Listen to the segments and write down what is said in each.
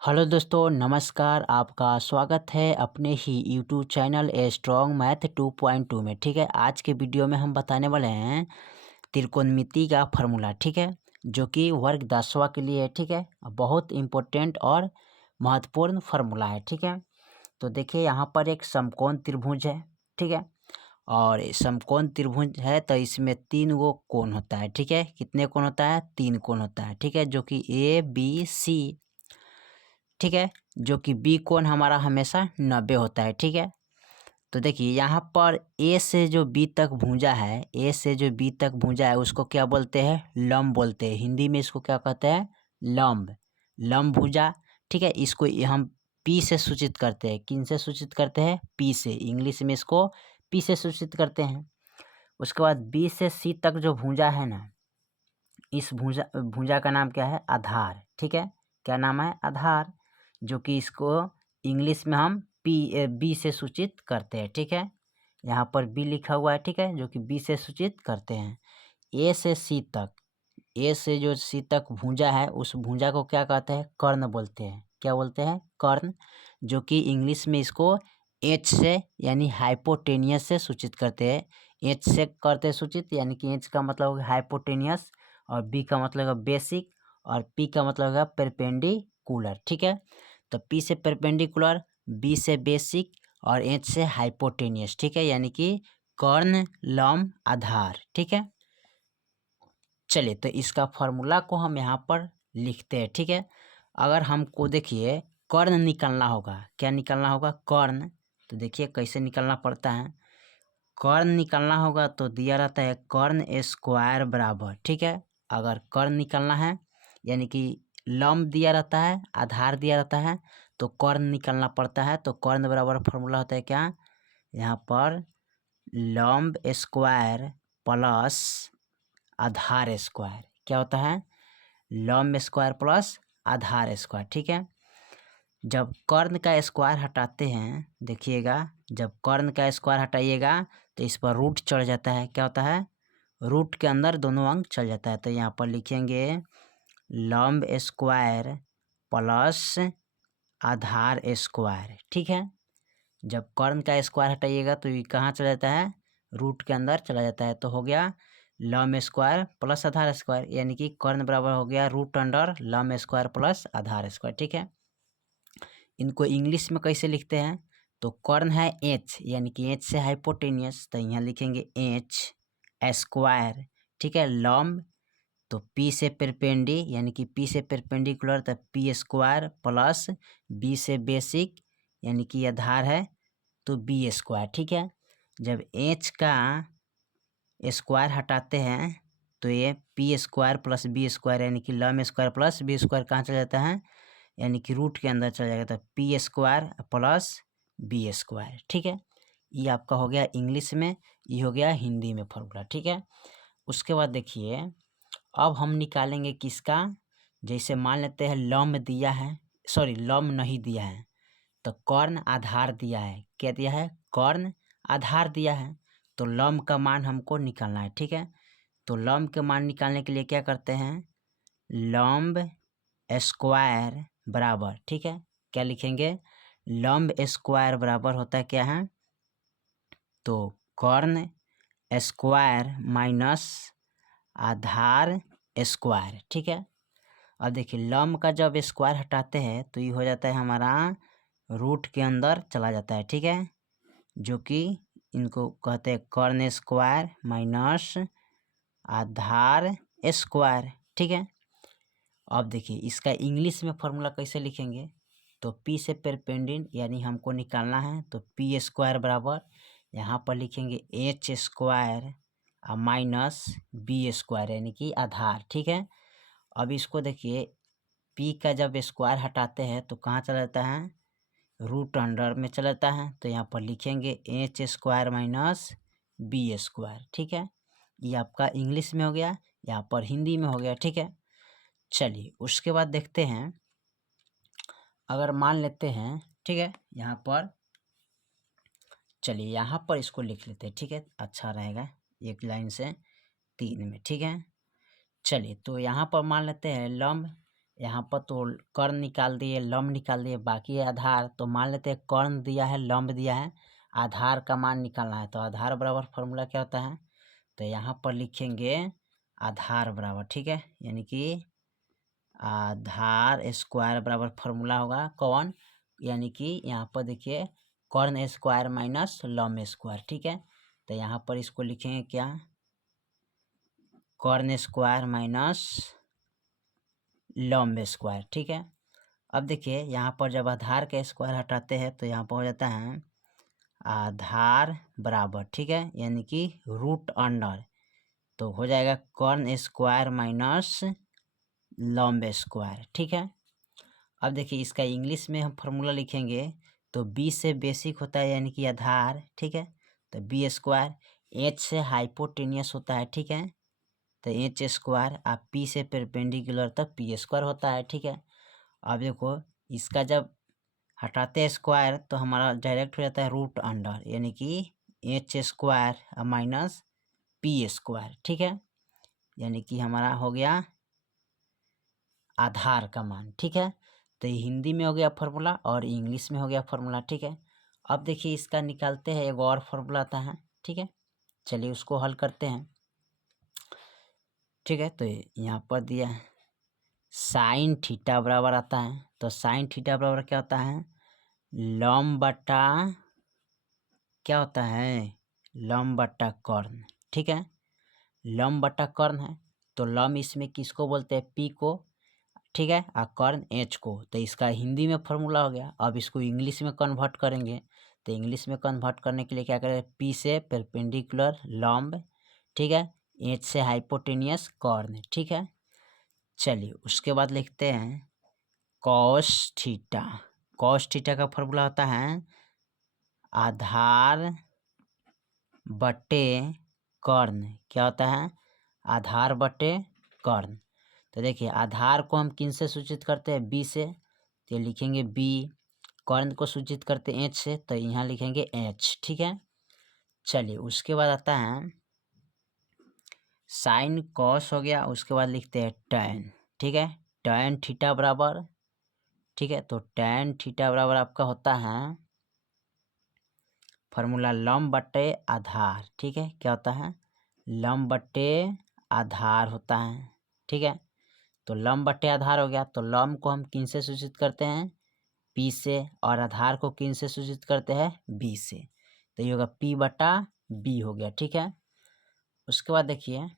Hello दोस्तों, नमस्कार। आपका स्वागत है अपने ही YouTube channel A strong math 2.2 में। ठीक है, आज के वीडियो में हम बताने वाले हैं त्रिकोणमिति का फार्मूला। ठीक है, जो कि वर्ग 10वां के लिए है। ठीक है, बहुत इम्पोर्टेंट और महत्वपूर्ण फार्मूला है। ठीक है, तो देखिए यहाँ पर एक समकोण त्रिभुज है। ठीक है, और समकोण त्रिभुज है तो इसमें 3 गो कोण होता है। ठीक है, कितने कोण होता है? 3 कोण होता है। ठीक है, जो कि ए बी सी। ठीक है, जो कि बी कोण हमारा हमेशा 90 होता है। ठीक है, तो देखिए यहाँ पर ए से जो बी तक भुजा है, ए से जो बी तक भुजा है उसको क्या बोलते हैं? लंब बोलते हैं। हिंदी में इसको क्या कहते हैं? लंब, लंब भुजा। ठीक है, इसको हम पी से सूचित करते हैं। किन से सूचित करते हैं? पी से। इंग्लिश में इसको पी से सूचित करते हैं। उसके बाद बी से सी तक जो भुजा है ना, इस भुजा भुजा का नाम क्या है? आधार। ठीक है, क्या नाम है? आधार, जो कि इसको इंग्लिश में हम बी से सूचित करते हैं। ठीक है, यहाँ पर बी लिखा हुआ है। ठीक है, जो कि बी से सूचित करते हैं। ए से सी तक, ए से जो सी तक भुजा है उस भुजा को क्या कहते हैं? कर्ण बोलते हैं। क्या बोलते हैं? कर्ण, जो कि इंग्लिश में इसको एच से यानी हाइपोटेनियस से सूचित करते हैं। एच से करते सूचित, यानी कि एच का मतलब है हाइपोटेनियस, और बी का मतलब है बेसिक, और पी का मतलब है परपेंडिकुलर। ठीक है, तो पी से परपेंडिकुलर, बी से बेसिक, और एच से हाइपोटेनियस। ठीक है, यानी कि कर्ण, लंब, आधार। ठीक है, चलिए तो इसका फॉर्मूला को हम यहाँ पर लिखते हैं। ठीक है, अगर हमको देखिए कर्ण निकालना होगा, क्या निकालना होगा? कर्ण। तो देखिए कैसे निकालना पड़ता है। कर्ण निकालना होगा तो दिया रहता है कर्ण स्क्वायर बराबर। ठीक है, अगर कर्ण निकालना है यानी कि लंब दिया रहता है, आधार दिया रहता है, तो कर्ण निकालना पड़ता है। तो कर्ण बराबर फॉर्मूला होता है क्या? यहाँ पर लंब स्क्वायर प्लस आधार स्क्वायर। क्या होता है? लंब स्क्वायर प्लस आधार स्क्वायर। ठीक है, जब कर्ण का स्क्वायर हटाते हैं, देखिएगा जब कर्ण का स्क्वायर हटाइएगा तो इस पर रूट चढ़ जाता है। क्या होता है? रूट के अंदर दोनों अंक चल जाता है। तो यहाँ पर लिखेंगे लंब स्क्वायर प्लस आधार स्क्वायर। ठीक है, जब कर्ण का स्क्वायर हटाइएगा तो ये कहाँ चला जाता है? रूट के अंदर चला जाता है। तो हो गया लंब स्क्वायर प्लस आधार स्क्वायर, यानी कि कर्ण बराबर हो गया रूट अंडर लंब स्क्वायर प्लस आधार स्क्वायर। ठीक है, इनको इंग्लिश में कैसे लिखते हैं? तो कर्ण है एच, यानी कि एच से हाइपोटेनियस, तो यहाँ लिखेंगे एच स्क्वायर। ठीक है, लंब तो पी से परपेंडी, यानी कि पी से परपेंडिकुलर, तो पी स्क्वायर प्लस बी से बेसिक, यानी कि आधार है तो बी स्क्वायर। ठीक है, जब एच का स्क्वायर हटाते हैं तो ये P square plus B square, यानी कि लंब स्क्वायर प्लस बी स्क्वायर कहाँ चला जाता है? यानी कि रूट के अंदर चला जाएगा। तो P square plus B square. ठीक है, ये आपका हो गया इंग्लिश में, ये हो गया हिंदी में फॉर्मूला। ठीक है, उसके बाद देखिए अब हम निकालेंगे किसका? जैसे मान लेते हैं लंब दिया है, सॉरी लंब नहीं दिया है, तो कर्ण आधार दिया है। क्या दिया है? कर्ण आधार दिया है, तो लंब का मान हमको निकालना है। ठीक है, तो लंब के मान निकालने के लिए क्या करते हैं? लंब स्क्वायर बराबर, ठीक है, क्या लिखेंगे? लंब स्क्वायर बराबर होता है क्या है? तो कर्ण स्क्वायर माइनस आधार स्क्वायर। ठीक है, अब देखिए लंब का जब स्क्वायर हटाते हैं तो ये हो जाता है हमारा रूट के अंदर चला जाता है। ठीक है, जो कि इनको कहते हैं कर्ण स्क्वायर माइनस आधार स्क्वायर। ठीक है, अब देखिए इसका इंग्लिश में फॉर्मूला कैसे लिखेंगे? तो पी से परपेंडिन यानी हमको निकालना है, तो पी स्क्वायर बराबर यहाँ पर लिखेंगे H square minus B square, यानी कि आधार। ठीक है, अब इसको देखिए पी का जब स्क्वायर हटाते हैं तो कहाँ चला जाता है? रूट अंडर में चला जाता है। तो यहाँ पर लिखेंगे H square minus B square. ठीक है, ये आपका इंग्लिश में हो गया, यहाँ पर हिंदी में हो गया। ठीक है, चलिए उसके बाद देखते हैं, अगर मान लेते हैं, ठीक है, यहाँ पर चलिए यहाँ पर इसको लिख लेते हैं। ठीक है, अच्छा रहेगा एक लाइन से 3 में। ठीक है, चलिए तो यहाँ पर मान लेते हैं लंब यहाँ पर तो कर्ण निकाल दिए, लंब निकाल दिए, बाकी है आधार। तो मान लेते हैं कर्ण दिया है, लंब दिया है, आधार का मान निकालना है। तो आधार बराबर फॉर्मूला क्या होता है, तो यहाँ पर लिखेंगे आधार बराबर, ठीक है, यानी कि आधार स्क्वायर बराबर फॉर्मूला होगा कौन, यानी कि यहाँ पर देखिए कर्ण स्क्वायर माइनस लंब स्क्वायर, ठीक है। तो यहाँ पर इसको लिखेंगे क्या, कर्ण स्क्वायर माइनस लंब स्क्वायर, ठीक है। अब देखिए यहाँ पर जब आधार का स्क्वायर हटाते हैं तो यहाँ पर हो जाता है आधार बराबर, ठीक है, यानी कि रूट अंडर, तो हो जाएगा कर्ण स्क्वायर माइनस लंब स्क्वायर, ठीक है। अब देखिए इसका इंग्लिश में हम फॉर्मूला लिखेंगे तो बी से बेसिक होता है यानी कि आधार, ठीक है, तो बी स्क्वायर, एच से हाइपोटेनियस होता है, ठीक है, तो एच स्क्वायर, आप पी से परपेंडिकुलर तक पी स्क्वायर होता है, ठीक है। अब देखो इसका जब हटाते हैं स्क्वायर तो हमारा डायरेक्ट हो जाता है रूट अंडर, यानी कि H square minus P square, ठीक है, यानी कि हमारा हो गया आधार का मान, ठीक है। तो ये हिंदी में हो गया फॉर्मूला और इंग्लिश में हो गया फॉर्मूला, ठीक है। अब देखिए इसका निकालते हैं, एक और फॉर्मूला आता है, ठीक है, चलिए उसको हल करते हैं, ठीक है। तो यहाँ पर दिया है साइन थीटा बराबर आता है, तो साइन थीटा बराबर क्या होता है, लंब बटा क्या होता है, लंब बटा कर्ण, ठीक है, लंब बटा कर्ण है, तो लंब इसमें किसको बोलते हैं, पी को, ठीक है, और कर्ण एच को। तो इसका हिंदी में फॉर्मूला हो गया। अब इसको इंग्लिश में कन्वर्ट करेंगे, तो इंग्लिश में कन्वर्ट करने के लिए क्या करें, पी से परपेंडिकुलर लंब, ठीक है, एच से हाइपोटेनियस कर्ण, ठीक है। चलिए उसके बाद लिखते हैं कॉस थीटा, कॉस थीटा का फॉर्मूला होता है आधार बटे कर्ण, क्या होता है, आधार बटे कर्ण। तो देखिए आधार को हम किन से सूचित करते हैं, बी से, तो लिखेंगे बी, कर्ण को सूचित करते हैं एच से, तो यहाँ लिखेंगे एच, ठीक है। चलिए उसके बाद आता है साइन कॉस हो गया, उसके बाद लिखते हैं टैन, ठीक है, टैन थीटा बराबर, ठीक है, तो टैन थीटा बराबर आपका होता है फॉर्मूला लंब बटे आधार, ठीक है, क्या होता है, लंब बटे आधार होता है, ठीक है। तो लंब बटे आधार हो गया, तो लंब को हम किन से सूचित करते हैं, पी से, और आधार को किन से सूचित करते हैं, बी से, तो ये होगा पी बटा बी हो गया, ठीक है। उसके बाद देखिए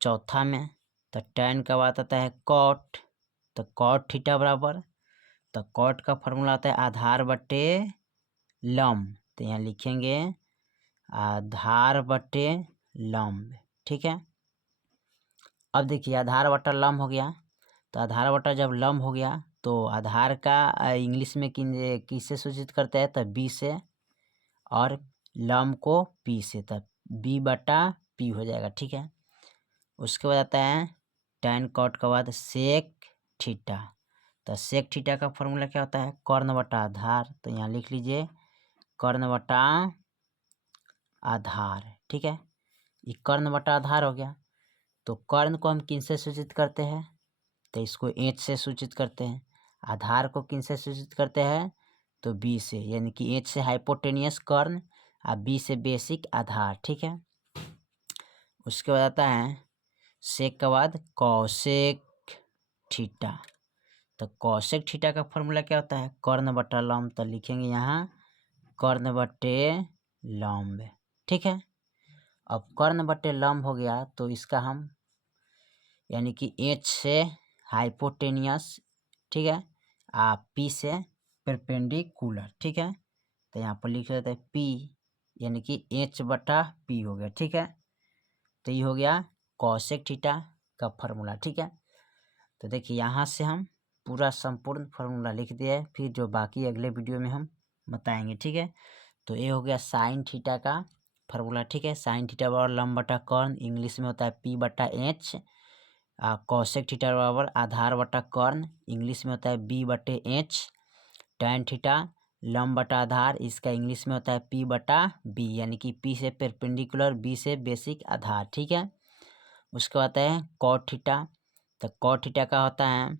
चौथा में, तो टैन का बात आता है कॉट, तो कॉट थीटा बराबर, तो कॉट का फॉर्मूला आता है आधार बटे लंब, तो यहाँ लिखेंगे आधार बटे लंब, ठीक है। अब देखिए आधार बटा लंब हो गया, तो आधार बटा जब लंब हो गया तो आधार का इंग्लिश में किससे सूचित करते हैं, तो बी से, और लंब को पी से, तब बी बटा पी हो जाएगा, ठीक है। उसके बाद आता है टैन कॉट के बाद सेक थीटा, तो सेक थीटा का फॉर्मूला क्या होता है, कर्ण बटा आधार, तो यहाँ लिख लीजिए कर्ण बटा आधार, ठीक है, ये कर्ण बटा आधार हो गया। तो कर्ण को हम किन से सूचित करते हैं, तो इसको एच से सूचित करते हैं, आधार को किन से सूचित करते हैं, तो बी से, यानी कि एच से हाइपोटेनियस कर्ण और बी से बेसिक आधार, ठीक है। उसके बाद आता है सेक के बाद कौसेक थीटा, तो कौसेक थीटा का फॉर्मूला क्या होता है, कर्ण बटा लंब, तो लिखेंगे यहाँ कर्ण बटे लंब, ठीक है। अब कर्ण बटे लंब हो गया तो इसका हम यानी कि एच से हाइपोटेनियस, ठीक है, पी से परपेंडिकुलर, ठीक है, तो यहाँ पर लिख लेते हैं पी, यानी कि एच बटा पी हो गया, ठीक है। तो ये हो गया कॉसेक थीटा का फॉर्मूला, ठीक है। तो देखिए यहाँ से हम पूरा संपूर्ण फॉर्मूला लिख दिया है, फिर जो बाकी अगले वीडियो में हम बताएंगे, ठीक है। तो ये हो गया साइन थीटा का फॉर्मूला, ठीक है, साइन थीटा बराबर लंब बटा कर्ण, इंग्लिश में होता है पी बटा एच, कॉसेक थीटा बराबर आधार बटा कर्ण, इंग्लिश में होता है बी बटे एच, टैन थीटा लंब बटा आधार, इसका इंग्लिश में होता है पी बटा बी, यानी कि पी से परपेंडिकुलर, बी से बेसिक आधार, ठीक है। उसके बाद है कॉट थीटा, तो कॉट थीटा का होता है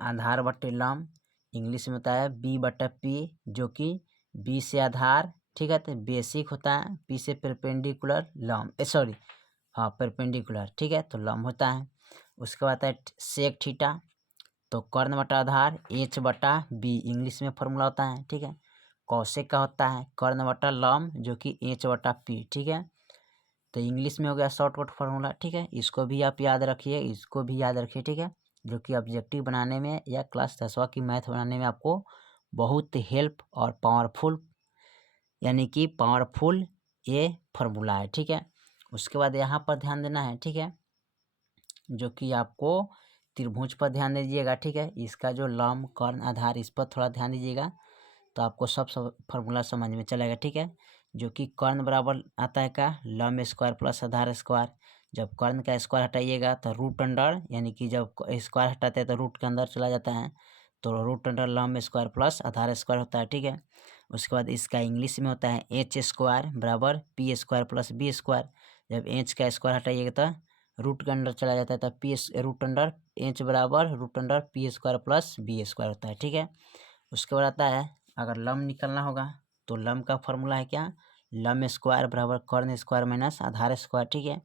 आधार बटे लंब, इंग्लिश में होता है बी बटा पी, जो कि बी से आधार, ठीक है, तो बेसिक होता है, पी से परपेंडिकुलर लंब, सॉरी हाँ परपेंडिकुलर, ठीक है, तो लंब होता है। उसके बाद है सेक थीटा, तो कर्ण बटा आधार एच बटा बी, इंग्लिश में फॉर्मूला होता है, ठीक है। कौशिक का होता है कर्ण बटा लंब, जो कि एच बटा पी, ठीक है। तो इंग्लिश में हो गया शॉर्टकट फार्मूला, ठीक है, इसको भी आप याद रखिए, इसको भी याद रखिए, ठीक है, जो कि ऑब्जेक्टिव बनाने में या क्लास 10वां की मैथ बनाने में आपको बहुत हेल्प और पावरफुल, यानी कि पावरफुल ये फार्मूला है, ठीक है। उसके बाद यहाँ पर ध्यान देना है, ठीक है, जो कि आपको त्रिभुज पर ध्यान दीजिएगा, ठीक है, इसका जो लंब कर्ण आधार इस पर थोड़ा ध्यान दीजिएगा, तो आपको सब फार्मूला समझ में चलेगा, ठीक है। जो कि कर्ण बराबर आता है का लंब स्क्वायर प्लस आधार स्क्वायर, जब कर्ण का स्क्वायर हटाइएगा तो रूट अंडर, यानी कि जब स्क्वायर हटाते हैं तो रूट के अंदर चला जाता है, तो रूट अंडर लंब स्क्वायर प्लस आधार स्क्वायर होता है, ठीक है। उसके बाद इसका इंग्लिश में होता है एच स्क्वायर बराबर P square plus B square, जब एच का स्क्वायर हटाइएगा तो रूट के अंदर चला जाता है, तो पी रूट अंडर एच बराबर root under P square plus B square होता है, ठीक है। उसके बाद आता है अगर लंब निकालना होगा तो लंब का फॉर्मूला है क्या, लंब स्क्वायर बराबर कर्ण स्क्वायर माइनस आधार स्क्वायर, ठीक है।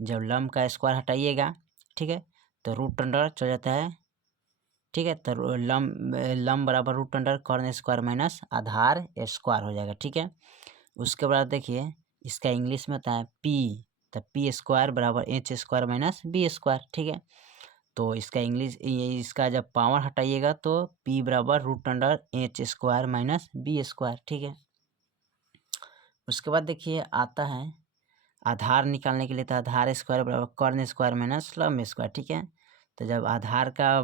जब लंब का स्क्वायर हटाइएगा, ठीक है, तो रूट अंडर चल जाता है, ठीक है, तो लंब बराबर रूट अंडर कर्ण स्क्वायर माइनस आधार स्क्वायर हो जाएगा, ठीक है। उसके बाद देखिए इसका इंग्लिश में होता है पी, तो पी स्क्वायर बराबर H square minus B square, ठीक है। तो इसका इंग्लिश इसका जब पावर हटाइएगा तो p बराबर root under H square minus B square, ठीक है। उसके बाद देखिए आता है आधार निकालने के लिए, तो आधार स्क्वायर बराबर कर्ण स्क्वायर माइनस लंब स्क्वायर, ठीक है। तो जब आधार का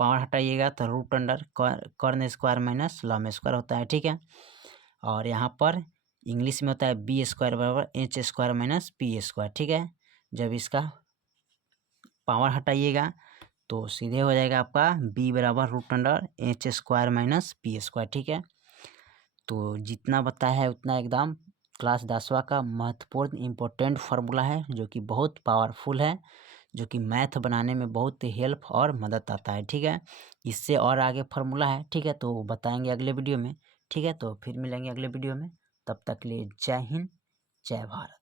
पावर हटाइएगा तो रूट अंडर कर्ण स्क्वायर माइनस लंब स्क्वायर होता है, ठीक है। और यहाँ पर इंग्लिश में होता है बी स्क्वायर बराबर H square minus P square, ठीक है। जब इसका पावर हटाइएगा तो सीधे हो जाएगा आपका b बराबर root under H square minus P square, ठीक है। तो जितना बताया है उतना एकदम क्लास 10वां का महत्वपूर्ण इम्पोर्टेंट फार्मूला है, जो कि बहुत पावरफुल है, जो कि मैथ बनाने में बहुत हेल्प और मदद आता है, ठीक है। इससे और आगे फार्मूला है, ठीक है, तो बताएंगे अगले वीडियो में, ठीक है। तो फिर मिलेंगे अगले वीडियो में, तब तक के लिए जय हिंद जय भारत।